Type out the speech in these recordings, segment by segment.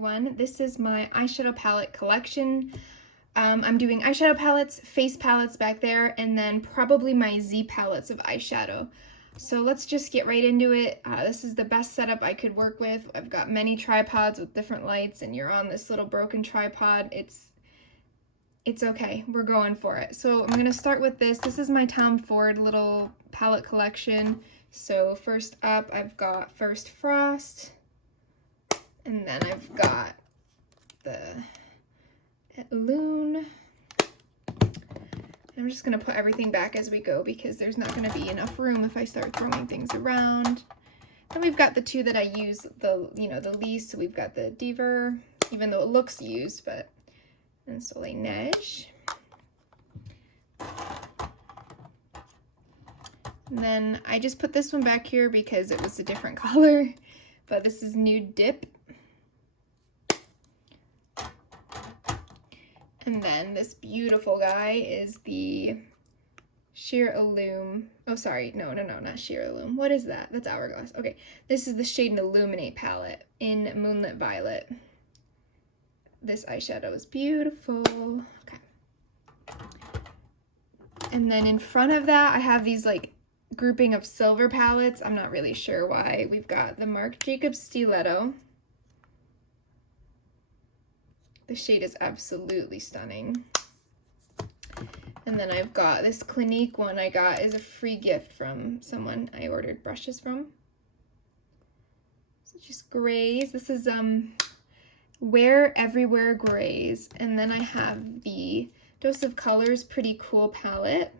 everyone. This is my eyeshadow palette collection. I'm doing eyeshadow palettes, face palettes back there, and then probably my Z palettes of eyeshadow. So let's just get right into it. This is the best setup I could work with. I've got many tripods with different lights, and you're on this little broken tripod. It's okay. We're going for it. So I'm going to start with this. This is my Tom Ford little palette collection. So first up, I've got First Frost. And then I've got the Loon. I'm just going to put everything back as we go because there's not going to be enough room if I start throwing things around. Then we've got the two that I use the least. So we've got the Diver, even though it looks used, but and Soleil Neige. And then I just put this one back here because it was a different color, but this is Nude Dip. And then this beautiful guy is the Sheer Illume. Oh, sorry. No, not Sheer Illume. What is that? That's Hourglass. Okay. This is the Shade and Illuminate palette in Moonlit Violet. This eyeshadow is beautiful. Okay. And then in front of that, I have these like grouping of silver palettes. I'm not really sure why. We've got the Marc Jacobs Stiletto. The shade is absolutely stunning. And then I've got this Clinique one I got as a free gift from someone I ordered brushes from. So just grays. This is Wear Everywhere Grays. And then I have the Dose of Colors Pretty Cool palette.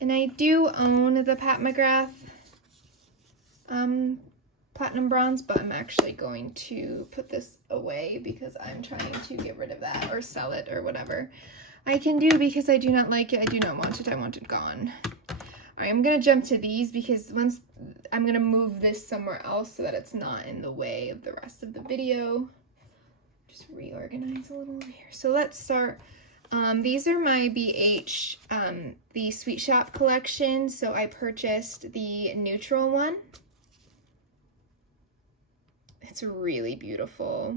And I do own the Pat McGrath Platinum Bronze, but I'm actually going to put this away because I'm trying to get rid of that or sell it or whatever I can do because I do not like it. I do not want it. I want it gone. All right, I'm going to jump to these because once I'm going to move this somewhere else so that it's not in the way of the rest of the video. Just reorganize a little here. So let's start. These are my BH, the Sweet Shop collection. So I purchased the neutral one. It's really beautiful.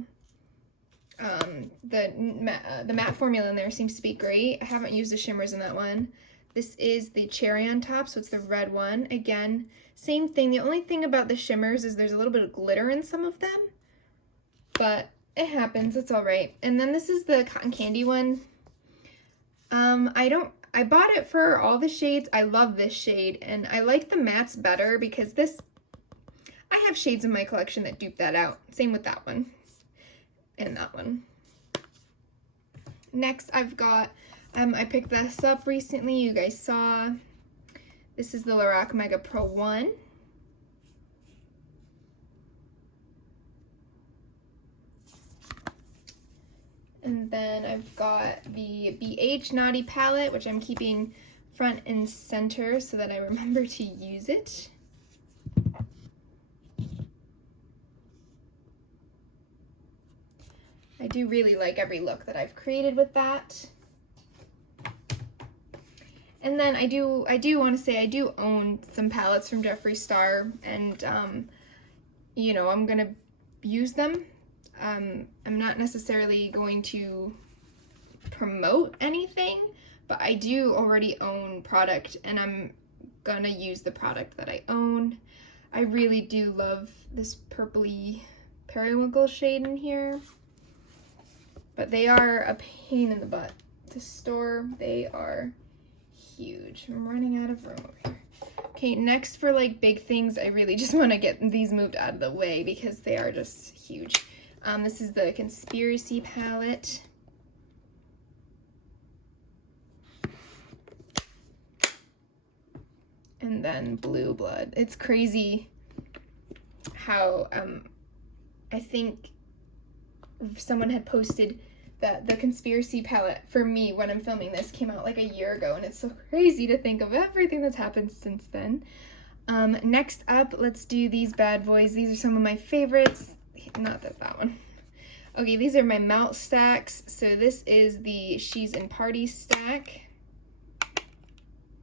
The matte formula in there seems to be great. I haven't used the shimmers in that one. This is the cherry on top, so it's the red one. Again, same thing. The only thing about the shimmers is there's a little bit of glitter in some of them, but it happens. It's all right. And then this is the cotton candy one. I bought it for all the shades. I love this shade, and I like the mattes better because I have shades in my collection that dupe that out. Same with that one and that one. Next, I've got, I picked this up recently. You guys saw. This is the Lorac Mega Pro 1. And then I've got the BH Naughty palette, which I'm keeping front and center so that I remember to use it. I do really like every look that I've created with that. And then I do want to say I do own some palettes from Jeffree Star, and you know, I'm gonna use them. I'm not necessarily going to promote anything, but I do already own product, and I'm gonna use the product that I own. I really do love this purpley periwinkle shade in here. But they are a pain in the butt to store. They are huge. I'm running out of room over here. Okay, next for like big things, I really just want to get these moved out of the way because they are just huge. This is the Conspiracy palette. And then Blue Blood. It's crazy how I think someone had posted that the Conspiracy palette for me when I'm filming this came out like a year ago, and it's so crazy to think of everything that's happened since then. Next up, let's do these bad boys. These are some of my favorites. Not that one. Okay, these are my melt stacks. So this is the She's in Party stack.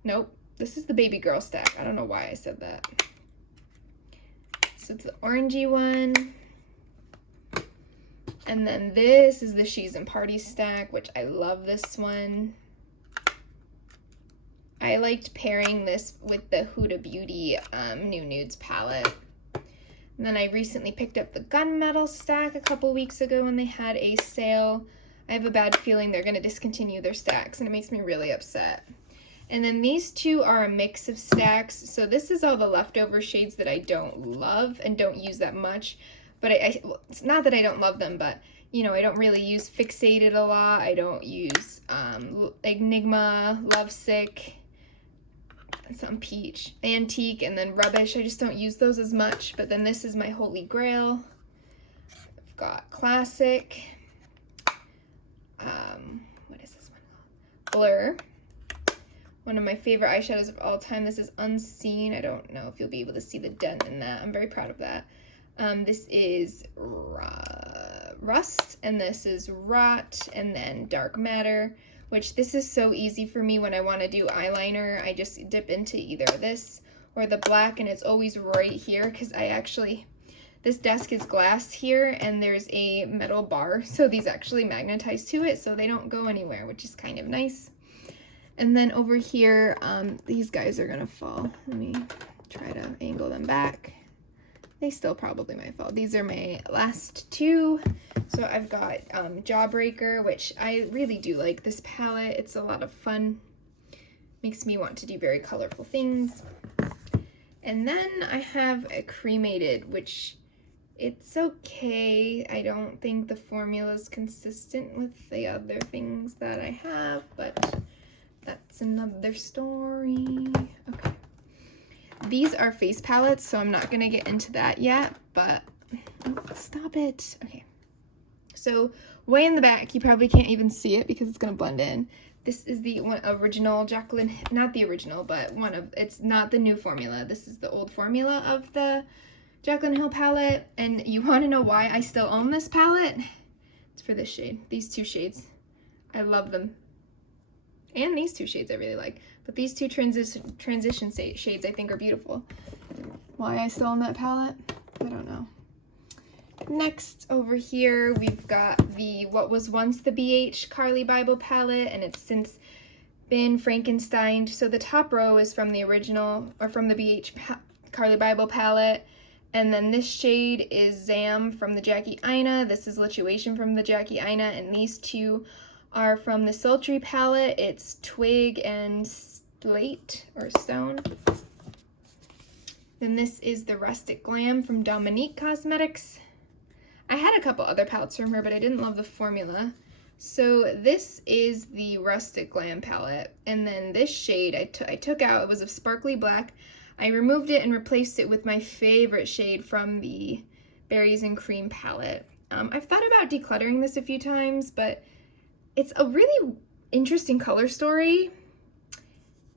Nope, this is the Baby Girl stack. I don't know why I said that. So it's the orangey one. And then this is the She's and Party stack, which I love this one. I liked pairing this with the Huda Beauty New Nudes palette. And then I recently picked up the Gunmetal stack a couple weeks ago when they had a sale. I have a bad feeling they're going to discontinue their stacks, and it makes me really upset. And then these two are a mix of stacks. So this is all the leftover shades that I don't love and don't use that much. But well, it's not that I don't love them, but you know, I don't really use Fixated a lot. I don't use Enigma, Lovesick, some Peach, Antique, and then Rubbish. I just don't use those as much. But then this is my Holy Grail. I've got Classic. What is this one called? Blur. One of my favorite eyeshadows of all time. This is Unseen. I don't know if you'll be able to see the dent in that. I'm very proud of that. This is Rust, and this is Rot, and then Dark Matter, which this is so easy for me when I want to do eyeliner. I just dip into either this or the black, and it's always right here because this desk is glass here, and there's a metal bar, so these actually magnetize to it, so they don't go anywhere, which is kind of nice. And then over here, these guys are gonna fall. Let me try to angle them back. They still probably might fall. These are my last two. So I've got Jawbreaker, which I really do like this palette. It's a lot of fun. Makes me want to do very colorful things. And then I have a Cremated, which it's okay. I don't think the formula is consistent with the other things that I have, but that's another story. Okay. These are face palettes, so I'm not gonna get into that yet, but oh, stop it. Okay. So way in the back, you probably can't even see it because it's gonna blend in. This is the original Jaclyn, not the original, but it's not the new formula. This is the old formula of the Jaclyn Hill palette, and you want to know why I still own this palette? It's for this shade, these two shades. I love them. And these two shades I really like, but these two transition shades I think are beautiful. Why I still own that palette? I don't know. Next, over here, we've got what was once the BH Carly Bible palette, and it's since been Frankensteined. So the top row is from the original, or from the BH Carly Bible palette. And then this shade is Zam from the Jackie Aina. This is Lituation from the Jackie Aina. And these two are from the Sultry palette. It's Twig and Slate or Stone. Then this is the Rustic Glam from Dominique Cosmetics. I had a couple other palettes from her, but I didn't love the formula. So this is the Rustic Glam palette. And then this shade I took out, it was a sparkly black. I removed it and replaced it with my favorite shade from the Berries and Cream palette. I've thought about decluttering this a few times, but it's a really interesting color story,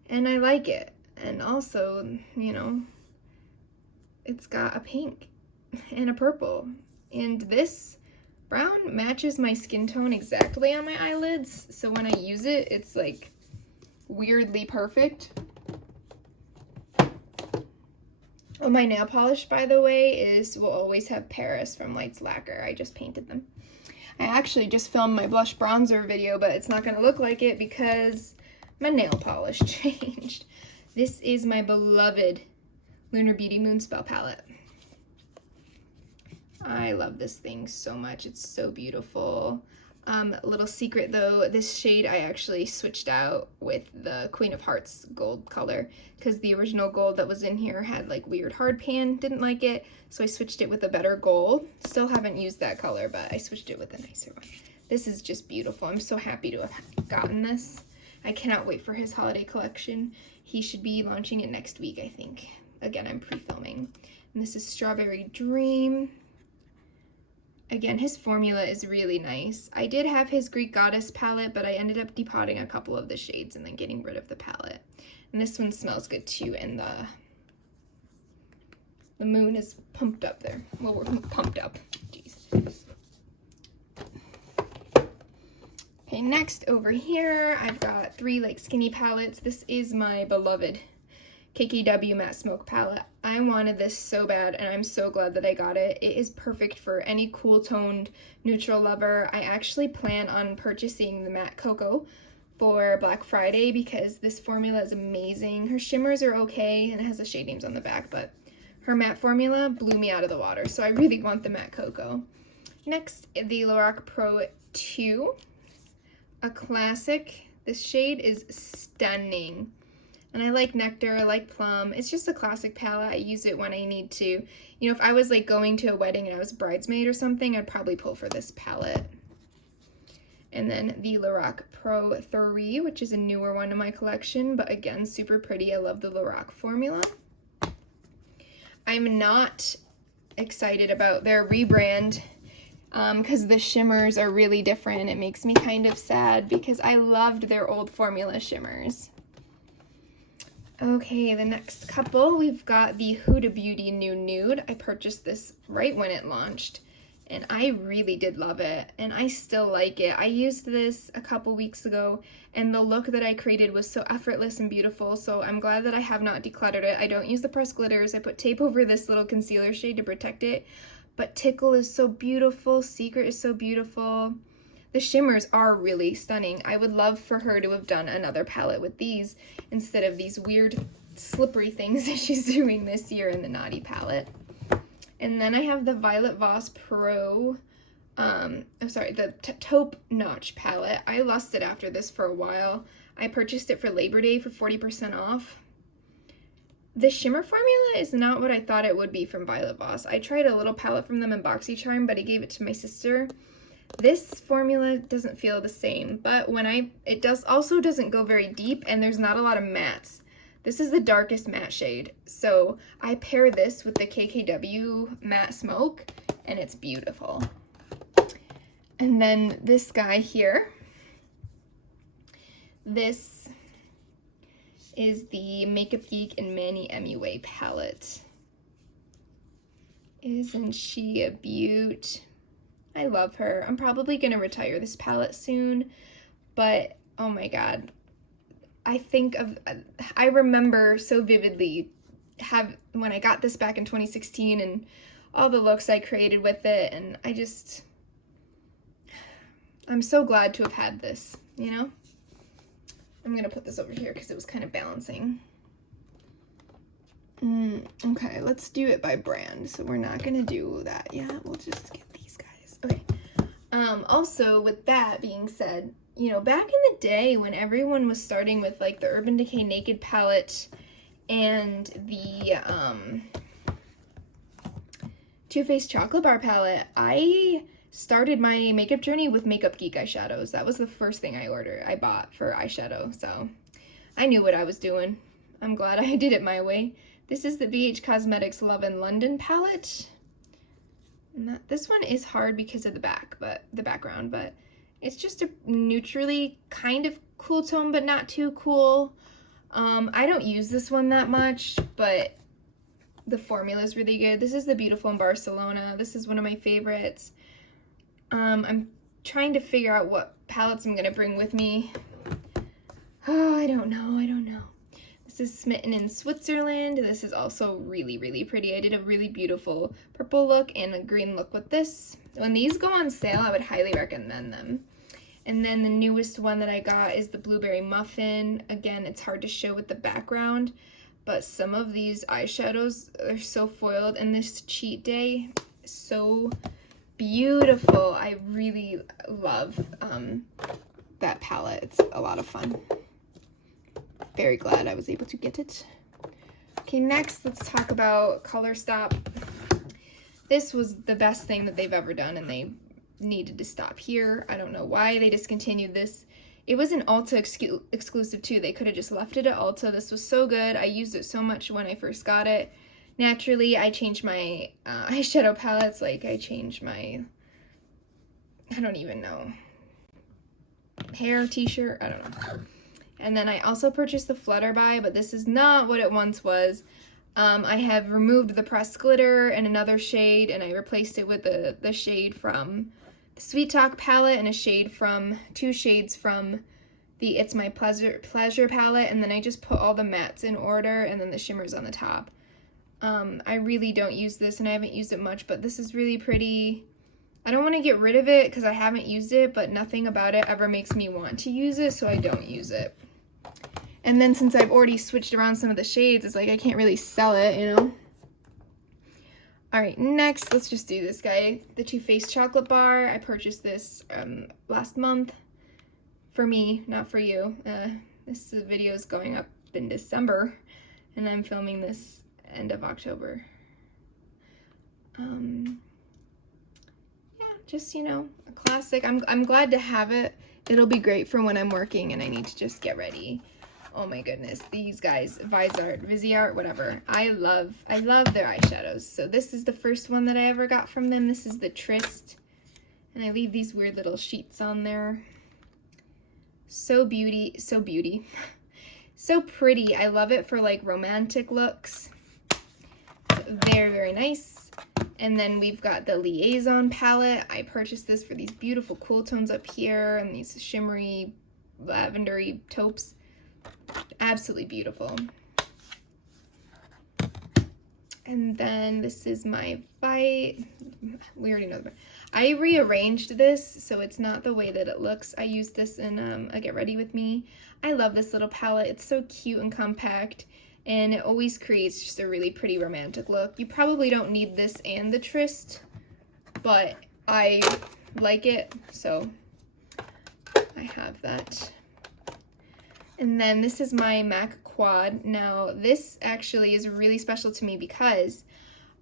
and I like it. And also, you know, it's got a pink and a purple, and this brown matches my skin tone exactly on my eyelids, so when I use it, it's like weirdly perfect. Oh, my nail polish, by the way, will always have Paris from Lights Lacquer. I just painted them. I actually just filmed my blush bronzer video, but it's not going to look like it because my nail polish changed. This is my beloved Lunar Beauty Moonspell palette. I love this thing so much. It's so beautiful. Little secret though, this shade I actually switched out with the Queen of Hearts gold color because the original gold that was in here had like weird hard pan, didn't like it, so I switched it with a better gold. Still haven't used that color, but I switched it with a nicer one. This is just beautiful. I'm so happy to have gotten this. I cannot wait for his holiday collection. He should be launching it next week, I think. Again, I'm pre-filming. And this is Strawberry Dream. Again, his formula is really nice. I did have his Greek Goddess palette, but I ended up depotting a couple of the shades and then getting rid of the palette. And this one smells good too, and the moon is pumped up there. Well, we're pumped up. Jeez. Okay, next over here, I've got three like skinny palettes. This is my beloved KKW Matte Smoke palette. I wanted this so bad, and I'm so glad that I got it. It is perfect for any cool toned neutral lover. I actually plan on purchasing the Matte Cocoa for Black Friday because this formula is amazing. Her shimmers are okay, and it has the shade names on the back, but her matte formula blew me out of the water, so I really want the Matte Cocoa. Next, the Lorac Pro 2, a classic. This shade is stunning. And I like Nectar, I like Plum. It's just a classic palette. I use it when I need to. You know, if I was like going to a wedding and I was a bridesmaid or something, I'd probably pull for this palette. And then the Lorac Pro 3, which is a newer one in my collection, but again, super pretty. I love the Lorac formula. I'm not excited about their rebrand because the shimmers are really different. It makes me kind of sad because I loved their old formula shimmers. Okay, the next couple, we've got the Huda Beauty New Nude. I purchased this right when it launched, and I really did love it, and I still like it. I used this a couple weeks ago, and the look that I created was so effortless and beautiful, so I'm glad that I have not decluttered it. I don't use the pressed glitters. I put tape over this little concealer shade to protect it, but Tickle is so beautiful, Secret is so beautiful. The shimmers are really stunning. I would love for her to have done another palette with these instead of these weird slippery things that she's doing this year in the Naughty palette. And then I have the Violet Voss Pro, the Taupe Notch palette. I lusted after this for a while. I purchased it for Labor Day for 40% off. The shimmer formula is not what I thought it would be from Violet Voss. I tried a little palette from them in BoxyCharm, but I gave it to my sister. This formula doesn't feel the same, but it also doesn't go very deep, and there's not a lot of mattes. This is the darkest matte shade, so I pair this with the KKW Matte Smoke, and it's beautiful. And then this guy here, this is the Makeup Geek and Manny MUA palette. Isn't she a beaut? I love her. I'm probably going to retire this palette soon, but oh my god. I remember so vividly when I got this back in 2016 and all the looks I created with it, and I'm so glad to have had this, you know? I'm going to put this over here because it was kind of balancing. Okay, let's do it by brand. So we're not going to do that yet. We'll just get these guys. Okay. Also, with that being said, you know, back in the day when everyone was starting with like the Urban Decay Naked palette and the Too Faced Chocolate Bar palette, I started my makeup journey with Makeup Geek eyeshadows. That was the first thing I bought for eyeshadow, so I knew what I was doing. I'm glad I did it my way. This is the BH Cosmetics Love in London palette. This one is hard because of the background, but it's just a neutrally kind of cool tone, but not too cool. I don't use this one that much, but the formula is really good. This is the Beautiful in Barcelona. This is one of my favorites. I'm trying to figure out what palettes I'm gonna bring with me. Oh, I don't know. This is Smitten in Switzerland. This is also really, really pretty. I did a really beautiful purple look and a green look with this. When these go on sale, I would highly recommend them. And then the newest one that I got is the Blueberry Muffin. Again, it's hard to show with the background, but some of these eyeshadows are so foiled, and this Cheat Day is so beautiful. I really love that palette. It's a lot of fun. Very glad I was able to get it. Okay, next let's talk about Color Stop. This was the best thing that they've ever done, and they needed to stop here. I don't know why they discontinued this. It was an Ulta exclusive too. They could have just left it at Ulta. This was so good. I used it so much when I first got it. Naturally, I changed my eyeshadow palettes. Like, I changed my, I don't even know, hair, t-shirt, I don't know. And then I also purchased the Flutterby, but this is not what it once was. I have removed the pressed glitter and another shade, and I replaced it with the shade from the Sweet Talk palette and two shades from the It's My Pleasure palette, and then I just put all the mattes in order and then the shimmers on the top. I really don't use this, and I haven't used it much, but this is really pretty. I don't want to get rid of it because I haven't used it, but nothing about it ever makes me want to use it, so I don't use it. And then since I've already switched around some of the shades, it's like I can't really sell it, you know? Alright, next, let's just do this guy. The Too Faced Chocolate Bar. I purchased this last month. For me, not for you. This video is going up in December, and I'm filming this end of October. Yeah, just, you know, a classic. I'm glad to have it. It'll be great for when I'm working and I need to just get ready. Oh my goodness, these guys, Viseart, whatever. I love their eyeshadows. So this is the first one that I ever got from them. This is the Tryst, and I leave these weird little sheets on there. So so pretty. I love it for like romantic looks. Very, very nice. And then we've got the Liaison palette. I purchased this for these beautiful cool tones up here and these shimmery, lavendery taupes. Absolutely beautiful. And then this is my We already know the I rearranged this so it's not the way that it looks. I used this in a Get Ready With Me. I love this little palette. It's so cute and compact, and it always creates just a really pretty romantic look. You probably don't need this and the Tryst, but I like it, so I have that. And then this is my MAC Quad. Now, this actually is really special to me because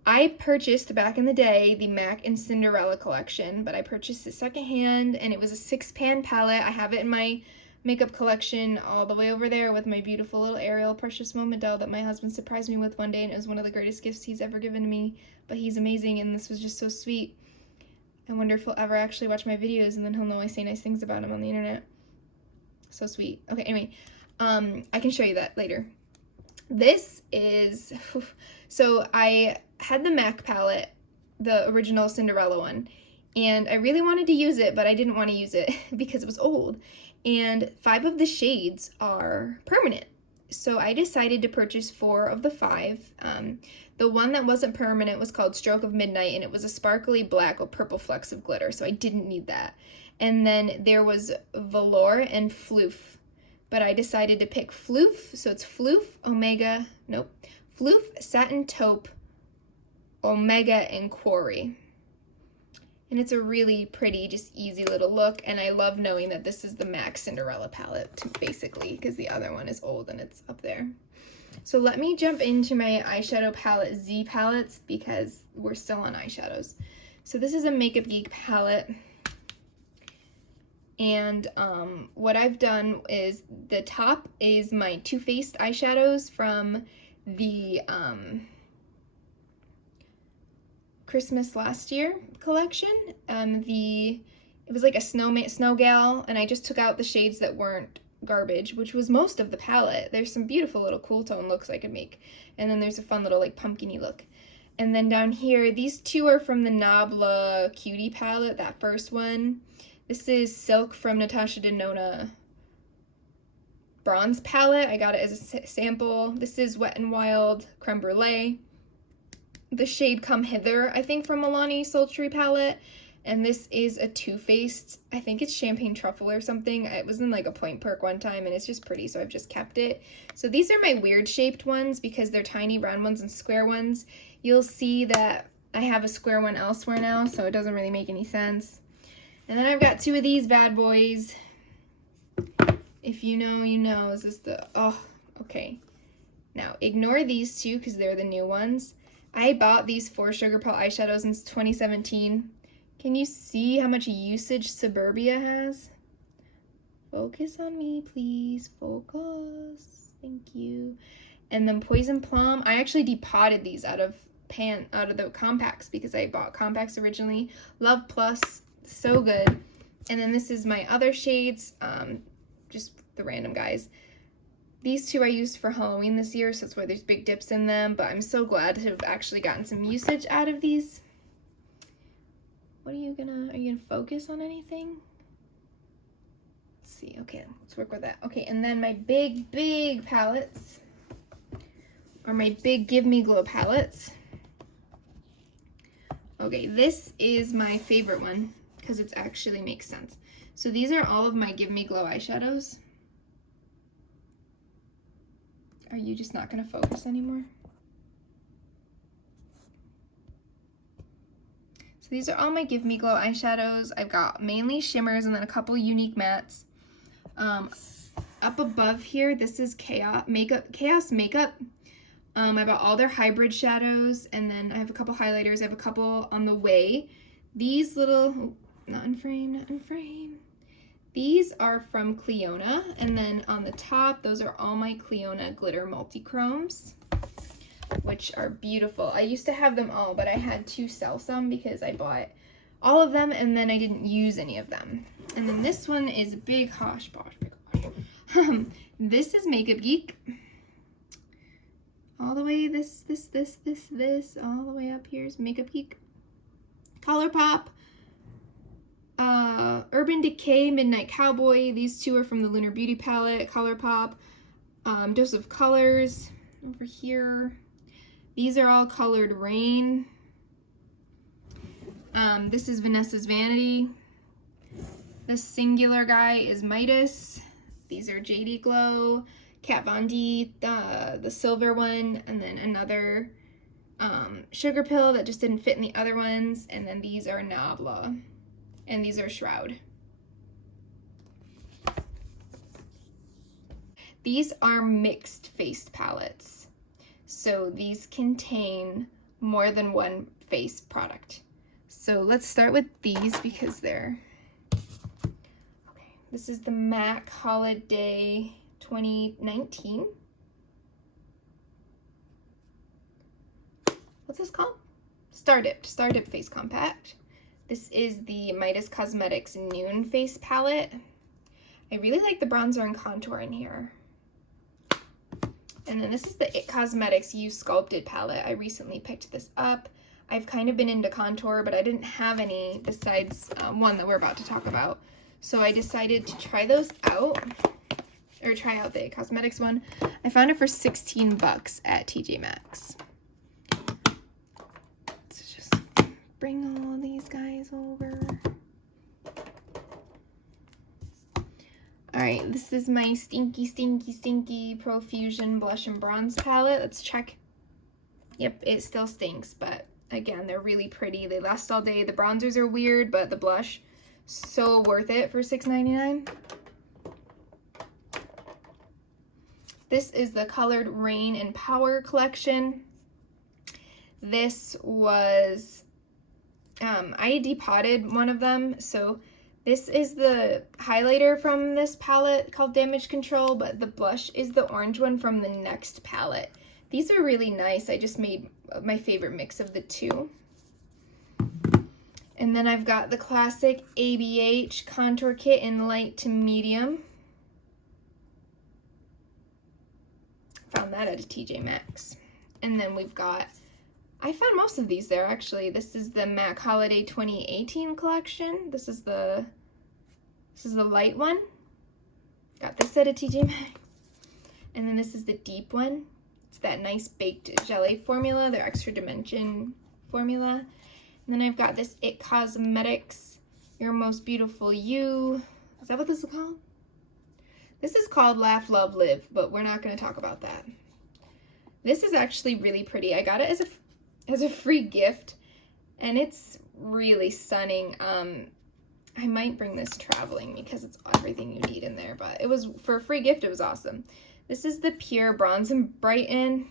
I purchased back in the day the MAC and Cinderella collection, but I purchased it secondhand, and it was a 6-pan palette. I have it in my makeup collection all the way over there with my beautiful little Ariel Precious Moment doll that my husband surprised me with one day, and it was one of the greatest gifts he's ever given to me. But he's amazing, and this was just so sweet. I wonder if he'll ever actually watch my videos, and then he'll know I say nice things about him on the internet. So sweet. Okay, anyway, I can show you that later. This is, so I had the MAC palette, the original Cinderella one, and I really wanted to use it, but I didn't want to use it because it was old, and 5 of the shades are permanent. So I decided to purchase 4 of the 5. The one that wasn't permanent was called Stroke of Midnight, and it was a sparkly black with purple flecks of glitter, so I didn't need that. And then there was Velour and Floof. But I decided to pick Floof, so it's Floof, Floof, Satin Taupe, Omega, and Quarry. And it's a really pretty, just easy little look, and I love knowing that this is the MAC Cinderella palette, basically, because the other one is old and it's up there. So let me jump into my eyeshadow palette, Z palettes, because we're still on eyeshadows. So this is a Makeup Geek palette. And what I've done is the top is my Too Faced eyeshadows from the Christmas last year collection. It was like a snow gal, and I just took out the shades that weren't garbage, which was most of the palette. There's some beautiful little cool tone looks I could make, and then there's a fun little like pumpkin-y look. And then down here, these 2 are from the Nabla Cutie palette, that first one. This is Silk from Natasha Denona bronze palette. I got it as a sample. This is Wet n Wild Creme Brulee. The shade Come Hither, I think, from Milani Sultry palette. And this is a Too Faced, I think it's Champagne Truffle or something. It was in like a Point Perk one time, and it's just pretty, so I've just kept it. So these are my weird shaped ones because they're tiny round ones and square ones. You'll see that I have a square one elsewhere now, so it doesn't really make any sense. And then I've got 2 of these bad boys. If you know, you know. Is this the, oh, okay. Now, ignore these 2 because they're the new ones. I bought these 4 Sugar Pearl eyeshadows in 2017. Can you see how much usage Suburbia has? Focus on me, please. Focus. Thank you. And then Poison Plum. I actually depotted these out of the compacts because I bought compacts originally. Love Plus. So good. And then this is my other shades, just the random guys. These 2 I used for Halloween this year, so that's why there's big dips in them, but I'm so glad to have actually gotten some usage out of these. What are you gonna focus on anything? Let's see, okay, let's work with that. Okay, and then my big palettes, or my big Give Me Glow palettes. Okay, this is my favorite one because it actually makes sense. So these are all of my Give Me Glow eyeshadows. Are you just not gonna focus anymore? So these are all my Give Me Glow eyeshadows. I've got mainly shimmers and then a couple unique mattes. Up above here, this is Chaos Makeup. I bought all their hybrid shadows, and then I have a couple highlighters. I have a couple on the way. These little, oh, not in frame. These are from Cleona, and then on the top, those are all my Cleona glitter multi-chromes, which are beautiful. I used to have them all, but I had to sell some because I bought all of them and then I didn't use any of them. And then this one is Big Hosh. This is Makeup Geek. All the way this, all the way up here is Makeup Geek. ColourPop. Urban Decay, Midnight Cowboy. These two are from the Lunar Beauty palette. ColourPop. Dose of Colors. Over here. These are all Colored Rain. This is Vanessa's Vanity. This singular guy is Midas. These are JD Glow. Kat Von D, the silver one, and then another sugar pill that just didn't fit in the other ones, and then these are Nabla, and these are Shroud. These are mixed face palettes, so these contain more than one face product. So let's start with these because they're, okay, this is the MAC Holiday 2019. What's this called? Star Dip Face Compact. This is the Midas Cosmetics Noon Face Palette. I really like the bronzer and contour in here. And then this is the IT Cosmetics You Sculpted palette. I recently picked this up. I've kind of been into contour, but I didn't have any besides one that we're about to talk about. So I decided to try those out, or try out the IT Cosmetics one. I found it for 16 bucks at TjMaxx. Let's just bring all these guys over. All right, this is my stinky Profusion Blush and Bronze palette. Let's check. Yep, it still stinks, but again, they're really pretty. They last all day. The bronzers are weird, but the blush, so worth it for $6.99. This is the Colored Rain and Power collection. This was, I depotted one of them, so this is the highlighter from this palette called Damage Control, but the blush is the orange one from the next palette. These are really nice. I just made my favorite mix of the two. And then I've got the classic ABH contour kit in light to medium. Found that at a TjMaxx. And then we've got, I found most of these there actually. This is the MAC Holiday 2018 collection. This is the light one. Got this at a TjMaxx. And then this is the deep one. It's that nice baked jelly formula, their extra dimension formula. And then I've got this IT Cosmetics Your Most Beautiful You. Is that what this is called? This is called Laugh, Love, Live, but we're not going to talk about that. This is actually really pretty. I got it as a free gift, and it's really stunning. I might bring this traveling because it's everything you need in there, but it was for a free gift. It was awesome. This is the Pure Bronze and Brighten.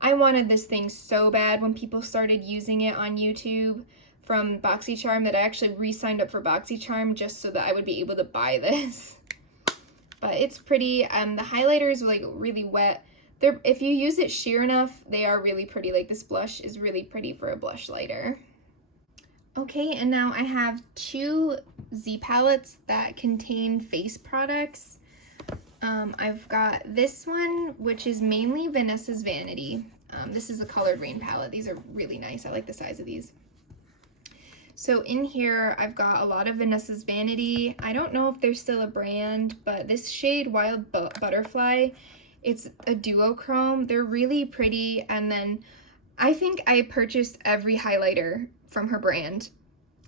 I wanted this thing so bad when people started using it on YouTube from BoxyCharm that I actually re-signed up for BoxyCharm just so that I would be able to buy this. But it's pretty. The highlighters are like really wet. If you use it sheer enough, they are really pretty. Like this blush is really pretty for a blush lighter. Okay, and now I have two Z palettes that contain face products. I've got this one, which is mainly Vanessa's Vanity. This is a Colored Rain palette. These are really nice. I like the size of these. So in here, I've got a lot of Vanessa's Vanity. I don't know if there's still a brand, but this shade Wild Butterfly, it's a duochrome. They're really pretty, and then I think I purchased every highlighter from her brand.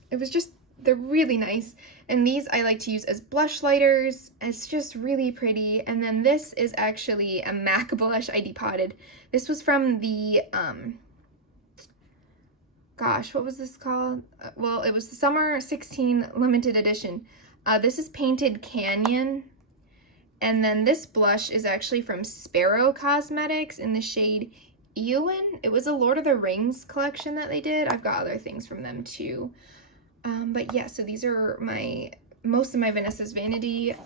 They're really nice. And these I like to use as blush lighters. It's just really pretty. And then this is actually a MAC blush I depotted. This was from the, gosh, what was this called? Well, it was the Summer 16 limited edition. This is Painted Canyon. And then this blush is actually from Sparrow Cosmetics in the shade Eowyn. It was a Lord of the Rings collection that they did. I've got other things from them too. But yeah, so these are most of my Vanessa's Vanity,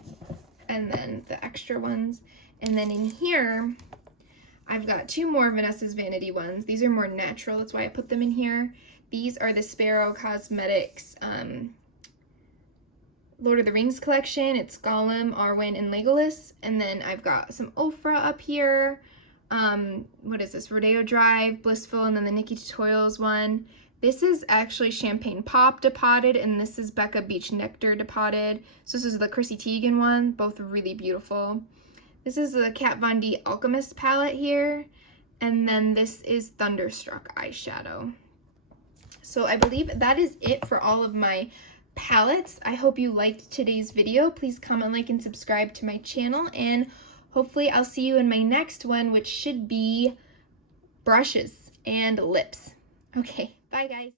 and then the extra ones. And then in here, I've got two more Vanessa's Vanity ones. These are more natural, that's why I put them in here. These are the Sparrow Cosmetics Lord of the Rings collection. It's Gollum, Arwen, and Legolas. And then I've got some Ofra up here. What is this? Rodeo Drive, Blissful, and then the Nikki Tutorials one. This is actually Champagne Pop depotted, and this is Becca Beach Nectar depotted. So this is the Chrissy Teigen one, both really beautiful. This is the Kat Von D Alchemist palette here, and then this is Thunderstruck eyeshadow. So I believe that is it for all of my palettes. I hope you liked today's video. Please comment, like, and subscribe to my channel, and hopefully I'll see you in my next one, which should be brushes and lips. Okay, bye guys.